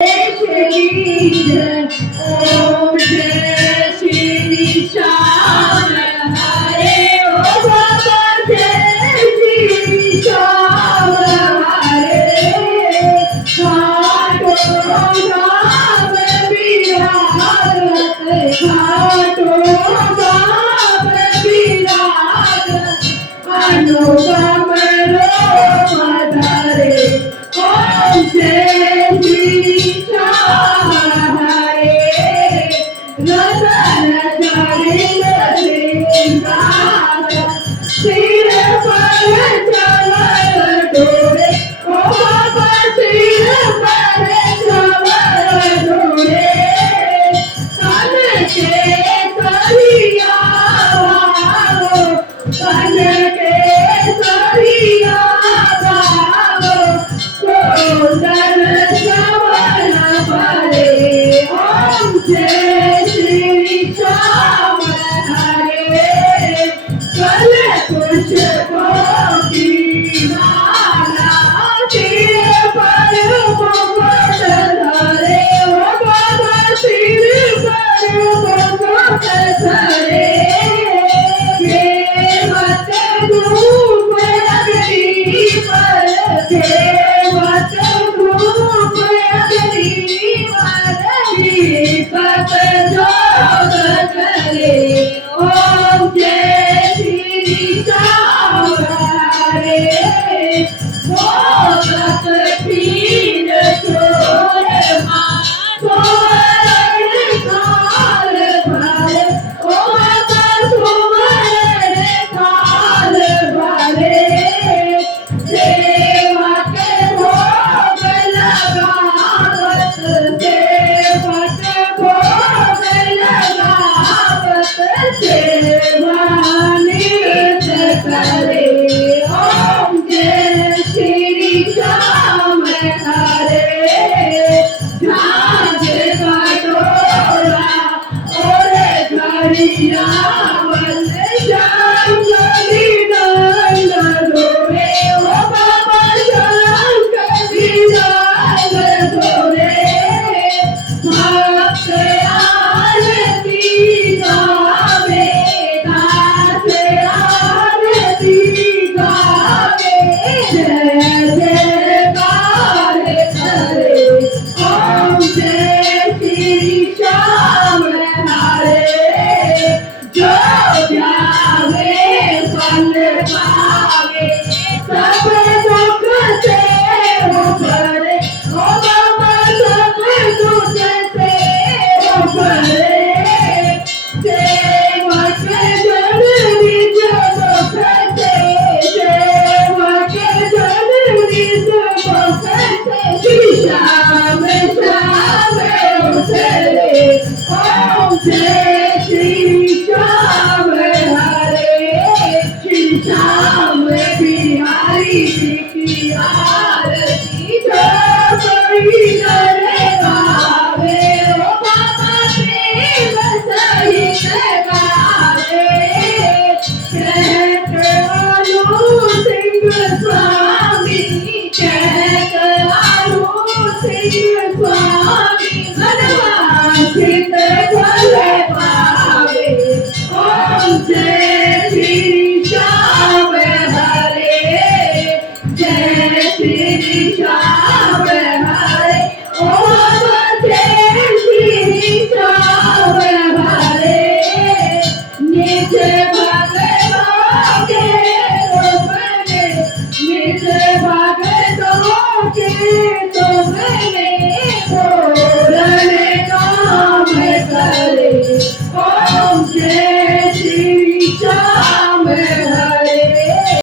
ओम जय श्री श्याम हरे ओ बाबा जय श्री श्याम हरे घाटो बाब विराजत घाटो बाब विराजत अनुपम रूप धरे ओम जय श्री श्याम हरे रतन जड़ित सिंहासन सिर पर चमर डोरे ओ बाबा सिर पर चमर डोरे कन के सरिया कन के सरिया सुंदर श्रवण परे ओम जय श्री श्याम हरे कल पुष्पों की माला सिर पर मुकुट धरे ओ बाबा सिर पर मुकुट धरे मत धूप अग्नि पर मत धूप अग्नि पर दीपक जोत करे ओम जय श्री श्याम हरे मोदक पीर चोरमा सुवर्ण थाल भरे ओ बाबा सुवर्ण थाल भरे सेवक भोग लगावत सेवक भोग लगावत सेवा निरत करे ओम जय श्री श्याम हरे झांझ कटोरा और घड़िया बल शंकरी नंद धोरे ओ बाबा शंकरी नंद धोरे भक्त आरती गावे दास आरती गावे जय जयकार करे ओम जय श्री श्याम हरे जो ध्यावे फल पावे सब दुख से उबरे ओ बाबा सब दुख से उबरे सेवक जन निज मुख से सेवक जन निज मुख से श्री श्याम श्याम उतरे ओम जय श्री श्याम हरे श्री श्याम बिहारी जी की आरती जो कोई नर गावे ओ बाबा प्रेम सहित गावे कहत आलू सिंह स्वामी कहत आलू सिंह स्वामी मनवांछित फल पावे ओम जय श्री श्याम हरे जय श्री श्याम हरे ओम जय श्री श्याम हरे निज भगतों के तुमने निज भगतों के तुमने पूर्ण काम करे ओम जय